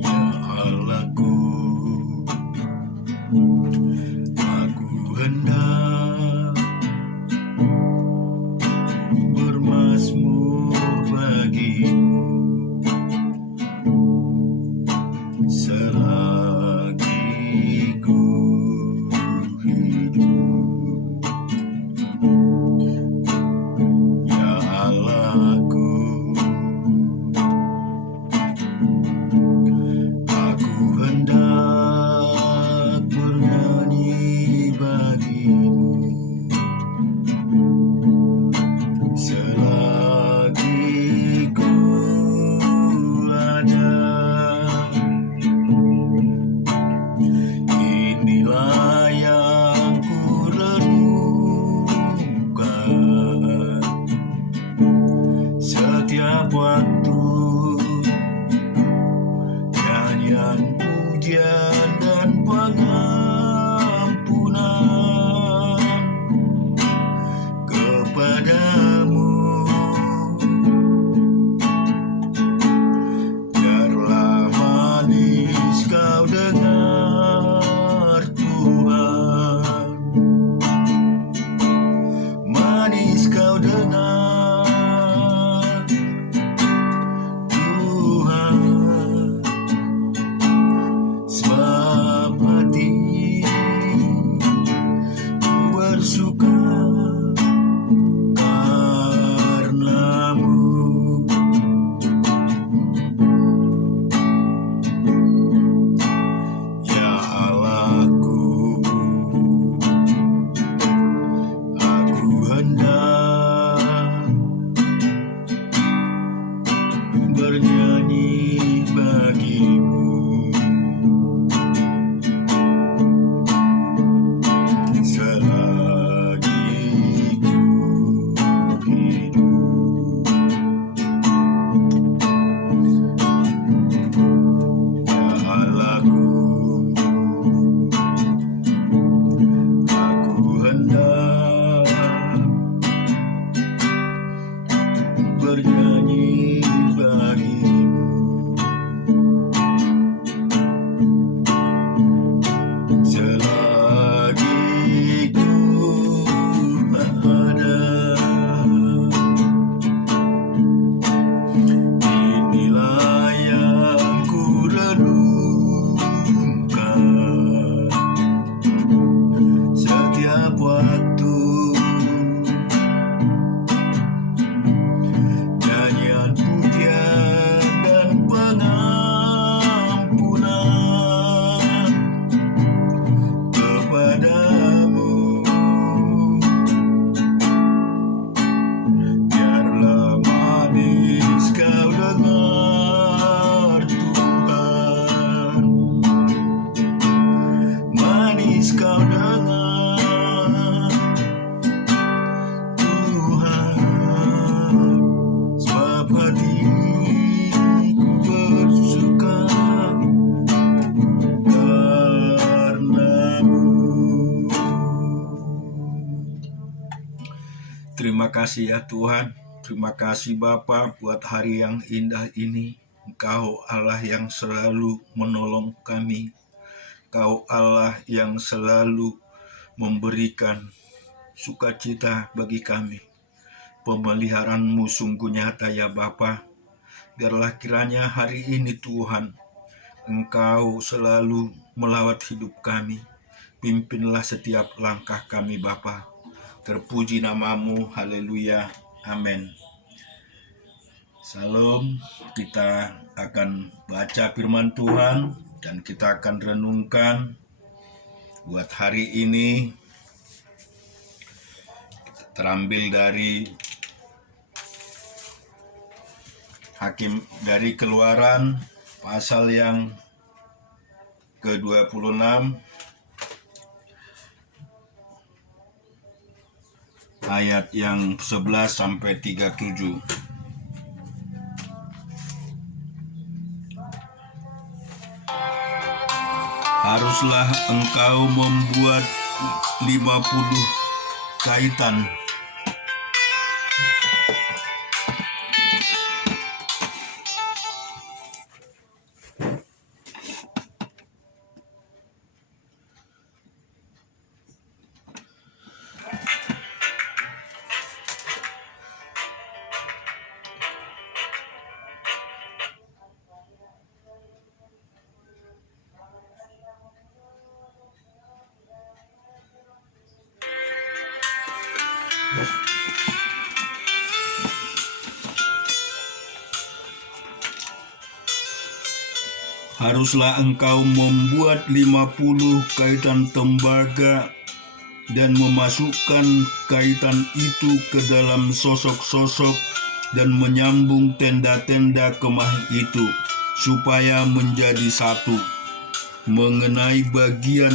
Ya Allahku, aku hendak bermazmur bagimu selagi ku hidup. Ya Allahku, aku hendak bernyanyi bagimu selagi ku ada. Inilah yang ku renungkan setiap waktu, nyanyian pujian dan pengampunan kepadamu. Biarlah manis kau dengar Tuhan, manis kau dengar Tuhan, sebab hati ku bersuka karenamu. Ya Allahku, aku hendak bernyanyi bagimu selagi ku hidup. Ya Allahku, aku hendak bernyanyi bagimu selagi ku ada. Inilah yang ku renungkan setiap waktu, nyanyian pujian dan pengampunan kepadamu. Biarlah manis kau dengar Tuhan, manis kau dengar Tuhan, sebab hatiku bersuka karenamu. Terima kasih ya Tuhan, terima kasih Bapa buat hari yang indah ini. Engkau Allah yang selalu menolong kami, Engkau Allah yang selalu memberikan sukacita bagi kami. Pemeliharaan-Mu sungguh nyata ya Bapa. Biarlah kiranya hari ini Tuhan, Engkau selalu melawat hidup kami. Pimpinlah setiap langkah kami Bapa. Terpuji nama-Mu, haleluya, amin. Salam, kita akan baca firman Tuhan dan kita akan renungkan buat hari ini. Terambil dari Keluaran pasal yang ke-26 ayat yang 11 sampai 37. Haruslah engkau membuat 50 kaitan Haruslah engkau membuat 50 kaitan tembaga dan memasukkan kaitan itu ke dalam sosok-sosok dan menyambung tenda-tenda kemah itu supaya menjadi satu. Mengenai bagian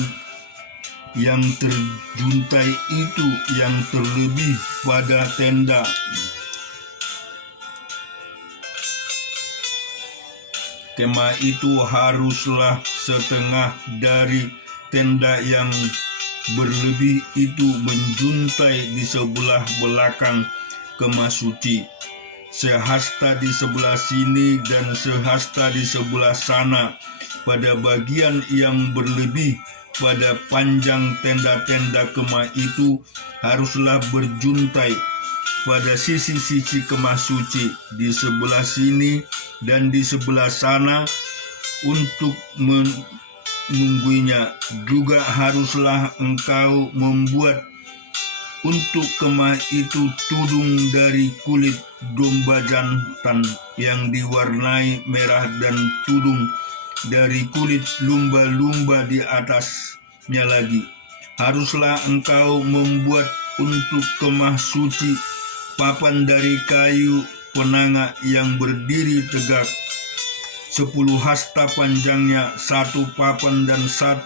yang terjuntai itu yang terlebih pada tenda, kemah itu haruslah setengah dari tenda yang berlebih itu menjuntai di sebelah belakang kemah suci, sehasta di sebelah sini dan sehasta di sebelah sana. Pada bagian yang berlebih pada panjang tenda-tenda kemah itu haruslah berjuntai pada sisi-sisi kemah suci di sebelah sini dan di sebelah sana untuk menungguinya. Juga haruslah engkau membuat untuk kemah itu tudung dari kulit domba jantan yang diwarnai merah dan tudung dari kulit lumba-lumba di atasnya lagi. Haruslah engkau membuat untuk kemah suci papan dari kayu penanga yang berdiri tegak, 10 hasta panjangnya, 1 papan dan 1,5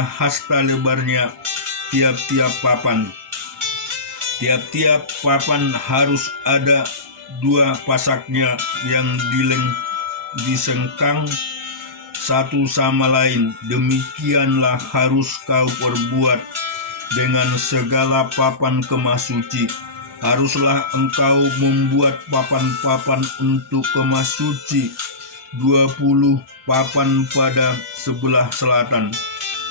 hasta lebarnya tiap-tiap papan. Tiap-tiap papan harus ada 2 pasaknya yang disengkang satu sama lain. Demikianlah harus kau perbuat dengan segala papan kemah suci. Haruslah engkau membuat papan-papan untuk kemah suci, 20 papan pada sebelah selatan,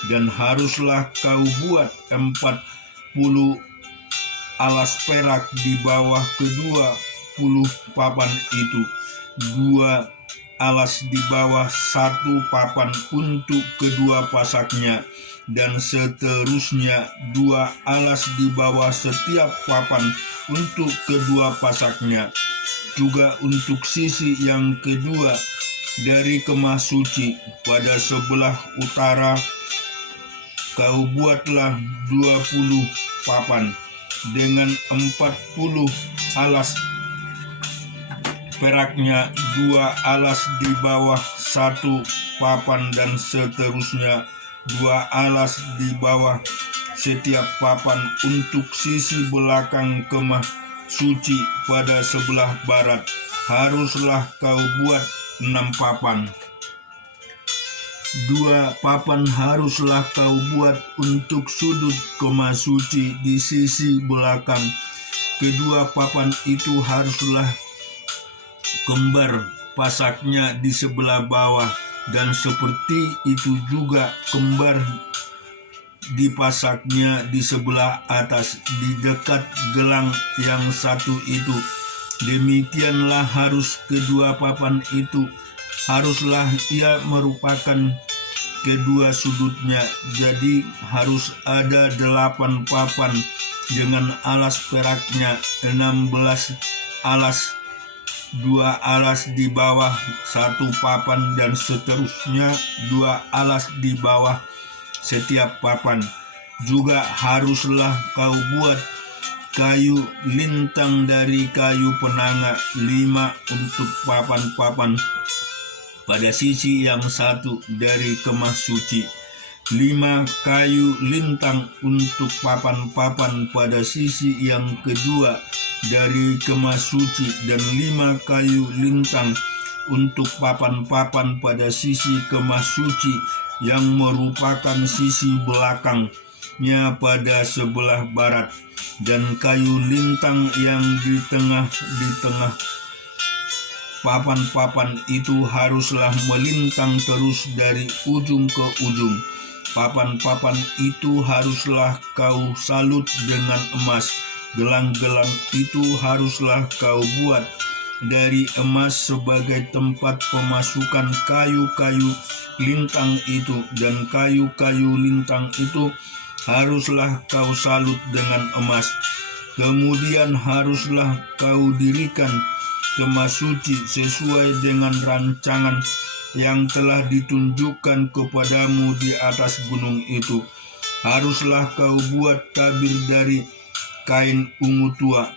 dan haruslah kau buat 40 alas perak di bawah kedua 10 papan itu, 2 alas di bawah 1 papan untuk kedua pasaknya, dan seterusnya 2 alas di bawah setiap papan untuk kedua pasaknya. Juga untuk sisi yang kedua dari kemah suci pada sebelah utara kau buatlah 20 papan dengan 40 alas peraknya, 2 alas di bawah 1 papan dan seterusnya 2 alas di bawah setiap papan untuk sisi belakang kemah suci pada sebelah barat. Haruslah kau buat 6 papan. 2 papan haruslah kau buat untuk sudut kemah suci di sisi belakang. Kedua papan itu haruslah kembar pasaknya di sebelah bawah, dan seperti itu juga kembar dipasaknya di sebelah atas di dekat gelang yang satu itu. Demikianlah harus kedua papan itu, haruslah ia merupakan kedua sudutnya. Jadi harus ada 8 papan dengan alas peraknya, 16 alas, 2 alas di bawah 1 papan dan seterusnya 2 alas di bawah setiap papan. Juga haruslah kau buat kayu lintang dari kayu penanga 5 untuk papan-papan pada sisi yang satu dari kemah suci, 5 kayu lintang untuk papan-papan pada sisi yang kedua dari kemah suci, dan 5 kayu lintang untuk papan-papan pada sisi kemah suci yang merupakan sisi belakang. nya pada sebelah barat, dan kayu lintang yang di tengah papan-papan itu haruslah melintang terus dari ujung ke ujung. Papan-papan itu haruslah kau salut dengan emas. Gelang-gelang itu haruslah kau buat dari emas sebagai tempat pemasukan kayu-kayu lintang itu, dan kayu-kayu lintang itu haruslah kau salut dengan emas. Kemudian haruslah kau dirikan kemah suci sesuai dengan rancangan yang telah ditunjukkan kepadamu di atas gunung itu. Haruslah kau buat tabir dari kain ungu tua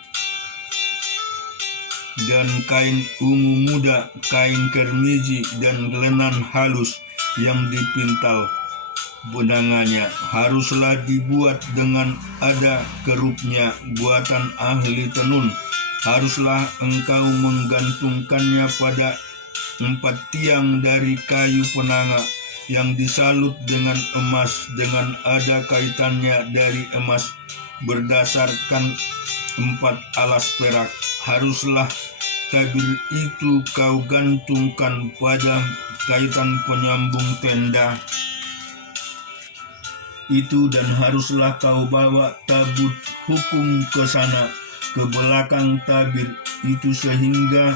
dan kain ungu muda, kain kermiji dan lenan halus yang dipintal benangannya. Haruslah dibuat dengan ada kerupnya, buatan ahli tenun. Haruslah engkau menggantungkannya pada 4 tiang dari kayu penanga yang disalut dengan emas, dengan ada kaitannya dari emas berdasarkan 4 alas perak. Haruslah tabir itu kau gantungkan pada kaitan penyambung tenda itu, dan haruslah kau bawa tabut hukum ke sana, ke belakang tabir itu, sehingga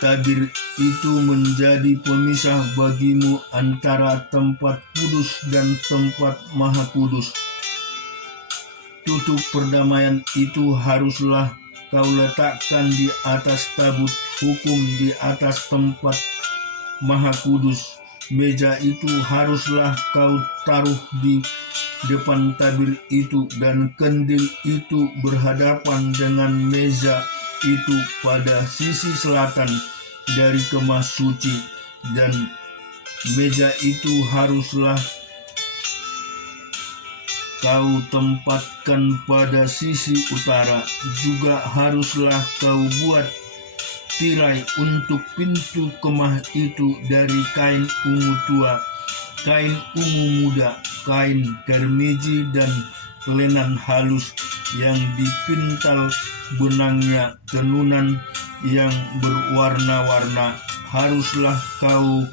tabir itu menjadi pemisah bagimu antara tempat kudus dan tempat maha kudus. Tutup perdamaian itu haruslah kau letakkan di atas tabut hukum di atas tempat maha kudus. Meja itu haruslah kau taruh di depan tabir itu, dan kandil itu berhadapan dengan meja itu pada sisi selatan dari kemah suci, dan meja itu haruslah kau tempatkan pada sisi utara. Juga haruslah kau buat tirai untuk pintu kemah itu dari kain ungu tua, kain ungu muda, kain kermiji dan lenan halus yang dipintal benangnya, tenunan yang berwarna-warna. Haruslah kau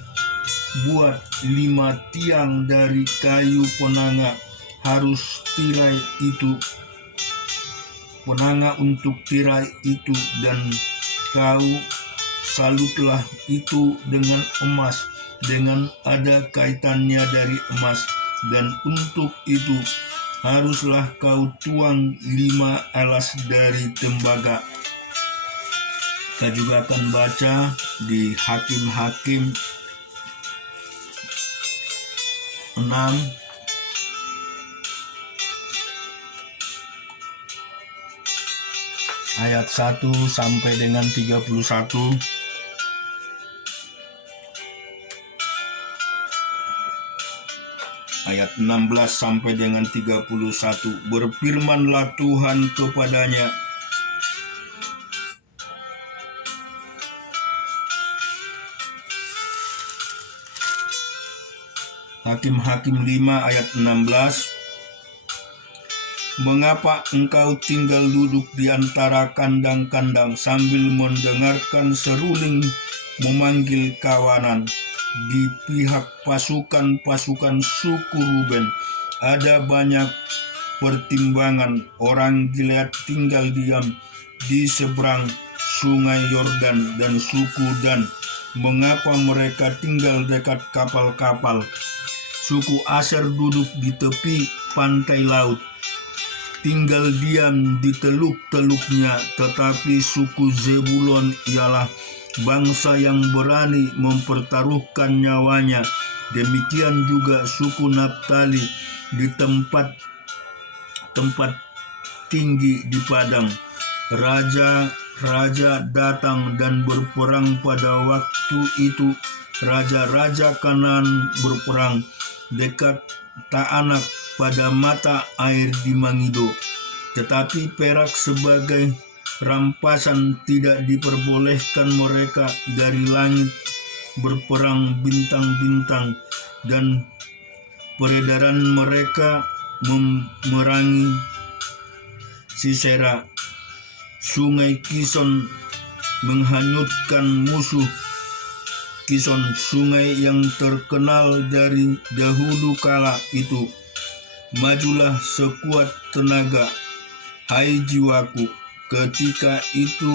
buat 5 tiang dari kayu penanga. Harus tirai itu, penanga untuk tirai itu, dan kau salutlah itu dengan emas, dengan ada kaitannya dari emas, dan untuk itu haruslah kau tuang 5 alas dari tembaga. Kita juga akan baca di Hakim-Hakim 6 ayat 1 sampai dengan 31. Ayat 16 sampai dengan 31. Berfirmanlah Tuhan kepadanya, Hakim-Hakim 5 ayat 16. Mengapa engkau tinggal duduk di antara kandang-kandang sambil mendengarkan seruling memanggil kawanan? Di pihak pasukan-pasukan suku Ruben ada banyak pertimbangan. Orang Gilead tinggal diam di seberang sungai Yordan, dan suku Dan, mengapa mereka tinggal dekat kapal-kapal? Suku Aser duduk di tepi pantai laut, tinggal diam di teluk-teluknya. Tetapi suku Zebulon ialah bangsa yang berani mempertaruhkan nyawanya. Demikian juga suku Naftali di tempat tinggi di padang. Raja datang dan berperang pada waktu itu. Raja-raja Kanaan berperang dekat Taanak pada mata air di Magido. Tetapi perak sebagai rampasan tidak diperbolehkan mereka. Dari langit berperang bintang-bintang, dan peredaran mereka memerangi Sisera. Sungai Kison menghanyutkan musuh Kison, sungai yang terkenal dari dahulu kala itu. Majulah sekuat tenaga, hai jiwaku, ketika itu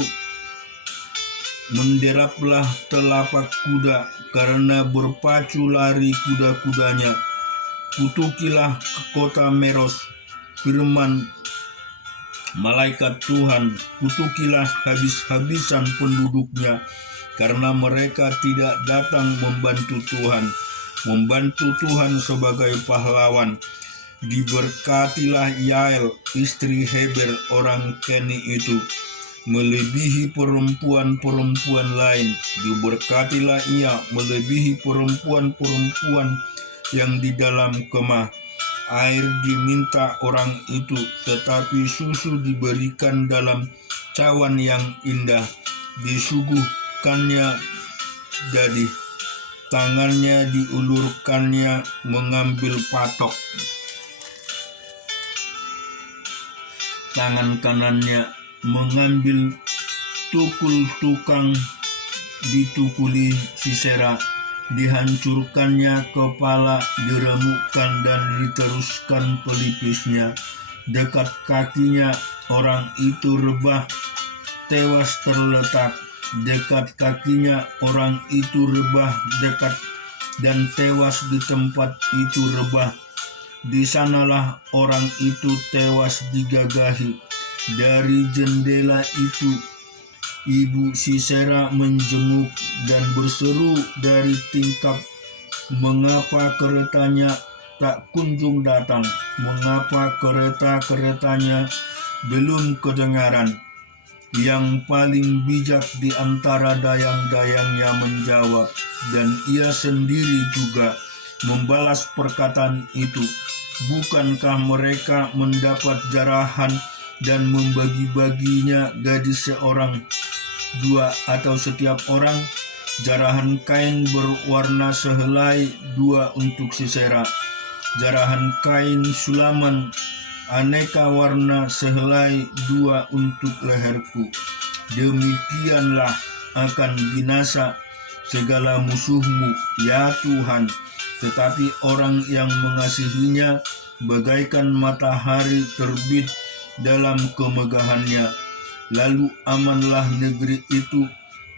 menderaplah telapak kuda, karena berpacu lari kuda-kudanya. Kutukilah ke kota Meros, firman malaikat Tuhan, kutukilah habis-habisan penduduknya, karena mereka tidak datang membantu Tuhan sebagai pahlawan. Diberkatilah Yael, istri Heber orang Keni itu, melebihi perempuan-perempuan lain. Diberkatilah ia melebihi perempuan-perempuan yang di dalam kemah. Air diminta orang itu, tetapi susu diberikan dalam cawan yang indah. Disuguhkannya dadih, tangannya diulurkannya mengambil patok, tangan kanannya mengambil tukul tukang, ditukuli Sisera. Dihancurkannya kepala, diremukkan dan diteruskan pelipisnya. Dekat kakinya orang itu rebah, tewas terletak. Dekat kakinya orang itu rebah dekat dan tewas di tempat itu rebah. Di sanalah orang itu tewas digagahi. Dari jendela itu ibu Sisera menjenguk dan berseru dari tingkap, mengapa keretanya tak kunjung datang? Mengapa kereta-keretanya belum kedengaran? Yang paling bijak di antara dayang-dayangnya menjawab, dan ia sendiri juga membalas perkataan itu. Bukankah mereka mendapat jarahan dan membagi-baginya gadis seorang, dua atau setiap orang? Jarahan kain berwarna sehelai, dua untuk Sisera. Jarahan kain sulaman aneka warna sehelai, dua untuk leherku. Demikianlah akan binasa segala musuhmu, ya Tuhan. Tetapi orang yang mengasihinya bagaikan matahari terbit dalam kemegahannya. Lalu amanlah negeri itu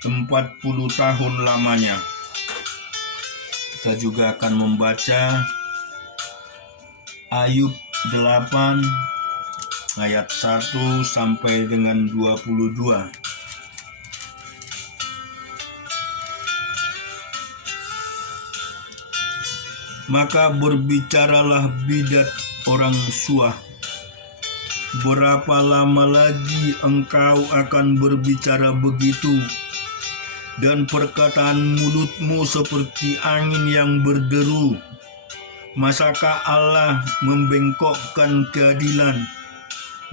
40 tahun lamanya. Kita juga akan membaca Ayub 8 ayat 1 sampai dengan 22. Maka berbicaralah bidat orang Suah, berapa lama lagi engkau akan berbicara begitu? Dan perkataan mulutmu seperti angin yang berderu. Masakah Allah membengkokkan keadilan?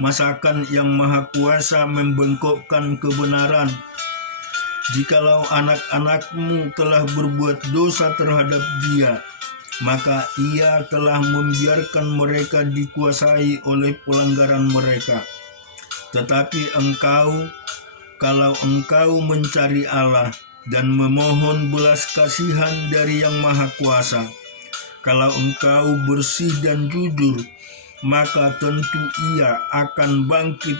Masakan yang Maha Kuasa membengkokkan kebenaran? Jikalau anak-anakmu telah berbuat dosa terhadap Dia, maka Ia telah membiarkan mereka dikuasai oleh pelanggaran mereka. Tetapi engkau, kalau engkau mencari Allah dan memohon belas kasihan dari Yang Maha Kuasa, kalau engkau bersih dan jujur, maka tentu Ia akan bangkit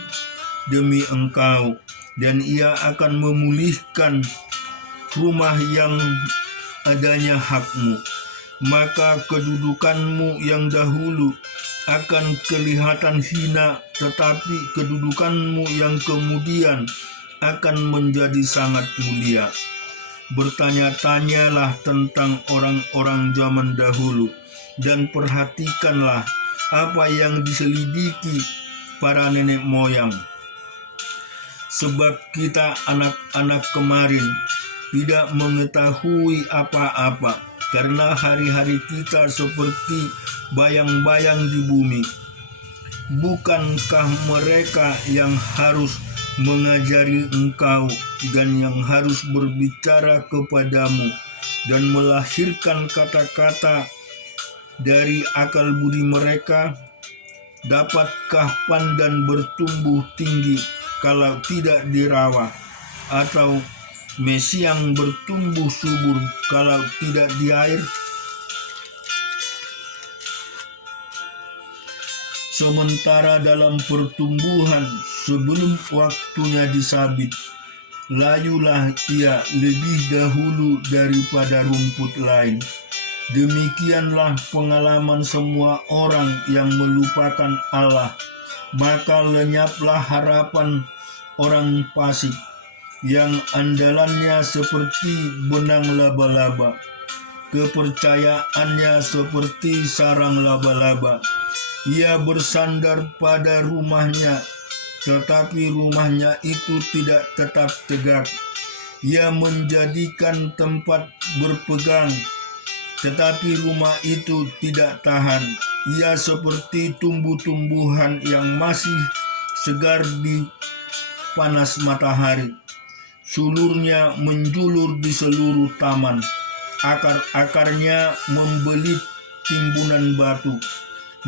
demi engkau, dan Ia akan memulihkan rumah yang adanya hakmu. Maka kedudukanmu yang dahulu akan kelihatan hina, tetapi kedudukanmu yang kemudian akan menjadi sangat mulia. Bertanya-tanyalah tentang orang-orang zaman dahulu, dan perhatikanlah apa yang diselidiki para nenek moyang. Sebab kita anak-anak kemarin tidak mengetahui apa-apa, karena hari-hari kita seperti bayang-bayang di bumi. Bukankah mereka yang harus mengajari engkau dan yang harus berbicara kepadamu dan melahirkan kata-kata dari akal budi mereka? Dapatkah pandan bertumbuh tinggi kalau tidak dirawat, atau mesiang bertumbuh subur kalau tidak diair? Sementara dalam pertumbuhan sebelum waktunya disabit, layulah ia lebih dahulu daripada rumput lain. Demikianlah pengalaman semua orang yang melupakan Allah, maka lenyaplah harapan orang fasik yang andalannya seperti benang laba-laba, kepercayaannya seperti sarang laba-laba. Ia bersandar pada rumahnya, tetapi rumahnya itu tidak tetap tegak. Ia menjadikan tempat berpegang, tetapi rumah itu tidak tahan. Ia seperti tumbuh-tumbuhan yang masih segar di panas matahari. Sulurnya menjulur di seluruh taman. Akar-akarnya membelit timbunan batu,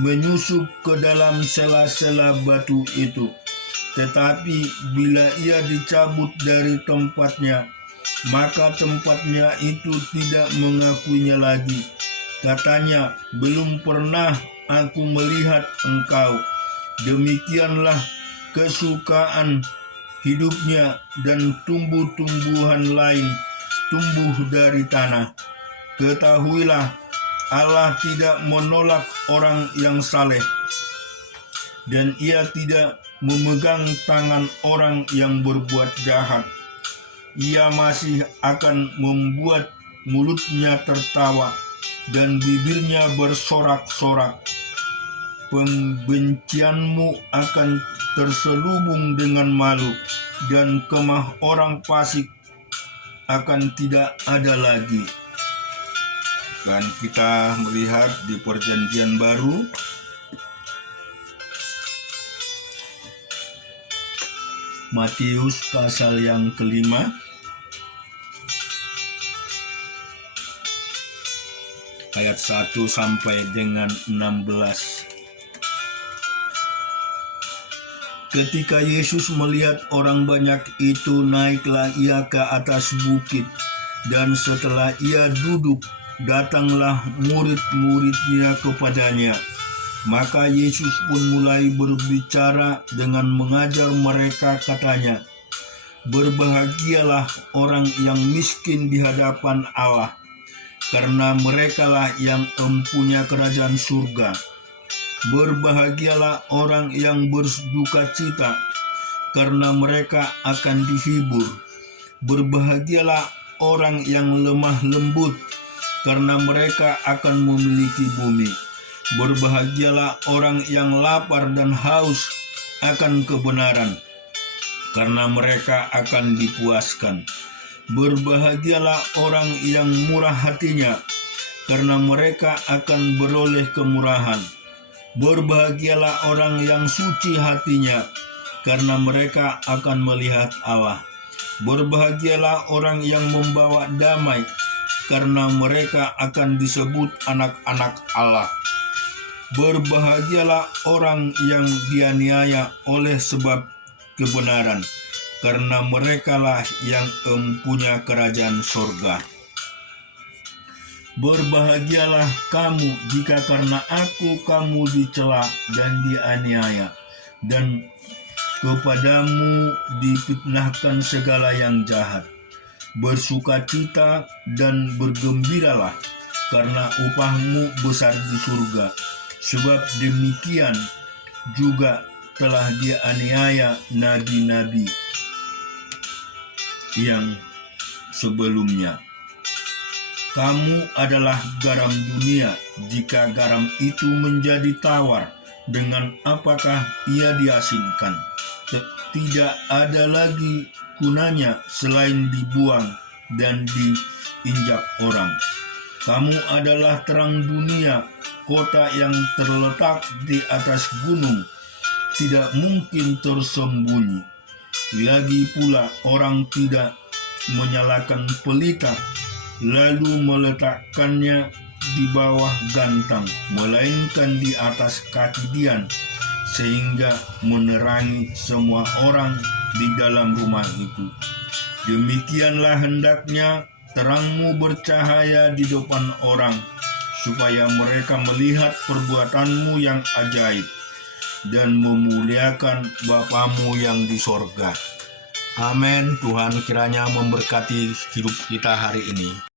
menyusup ke dalam sela-sela batu itu. Tetapi bila ia dicabut dari tempatnya, maka tempatnya itu tidak mengakuinya lagi. Katanya, belum pernah aku melihat engkau. Demikianlah kesukaan hidupnya, dan tumbuh-tumbuhan lain tumbuh dari tanah. Ketahuilah, Allah tidak menolak orang yang saleh, dan ia tidak memegang tangan orang yang berbuat jahat. Ia masih akan membuat mulutnya tertawa dan bibirnya bersorak-sorak. Pembencianmu akan terselubung dengan malu, dan kemah orang fasik akan tidak ada lagi. Dan kita melihat di Perjanjian Baru, Matius pasal yang kelima, ayat 1 sampai dengan 16. Ketika Yesus melihat orang banyak itu, naiklah ia ke atas bukit, dan setelah ia duduk, datanglah murid-muridnya kepadanya. Maka Yesus pun mulai berbicara dengan mengajar mereka, katanya, "Berbahagialah orang yang miskin di hadapan Allah, karena merekalah yang empunya kerajaan surga. Berbahagialah orang yang berduka cita, karena mereka akan dihibur. Berbahagialah orang yang lemah lembut, karena mereka akan memiliki bumi. Berbahagialah orang yang lapar dan haus akan kebenaran, karena mereka akan dipuaskan. Berbahagialah orang yang murah hatinya, karena mereka akan beroleh kemurahan. Berbahagialah orang yang suci hatinya, karena mereka akan melihat Allah. Berbahagialah orang yang membawa damai, karena mereka akan disebut anak-anak Allah. Berbahagialah orang yang dianiaya oleh sebab kebenaran, karena merekalah yang empunya kerajaan surga. Berbahagialah kamu jika karena aku kamu dicela dan dianiaya, dan kepadamu difitnahkan segala yang jahat. Bersukacita dan bergembiralah, karena upahmu besar di surga. Sebab demikian juga telah dianiaya nabi-nabi yang sebelumnya. Kamu adalah garam dunia. Jika garam itu menjadi tawar, dengan apakah ia diasinkan? Tidak ada lagi gunanya selain dibuang dan diinjak orang. Kamu adalah terang dunia. Kota yang terletak di atas gunung tidak mungkin tersembunyi. Lagi pula orang tidak menyalakan pelita lalu meletakkannya di bawah gantang, melainkan di atas kaki dian, sehingga menerangi semua orang di dalam rumah itu. Demikianlah hendaknya terangmu bercahaya di depan orang, supaya mereka melihat perbuatanmu yang ajaib dan memuliakan Bapamu yang di sorga. Amin. Tuhan kiranya memberkati hidup kita hari ini.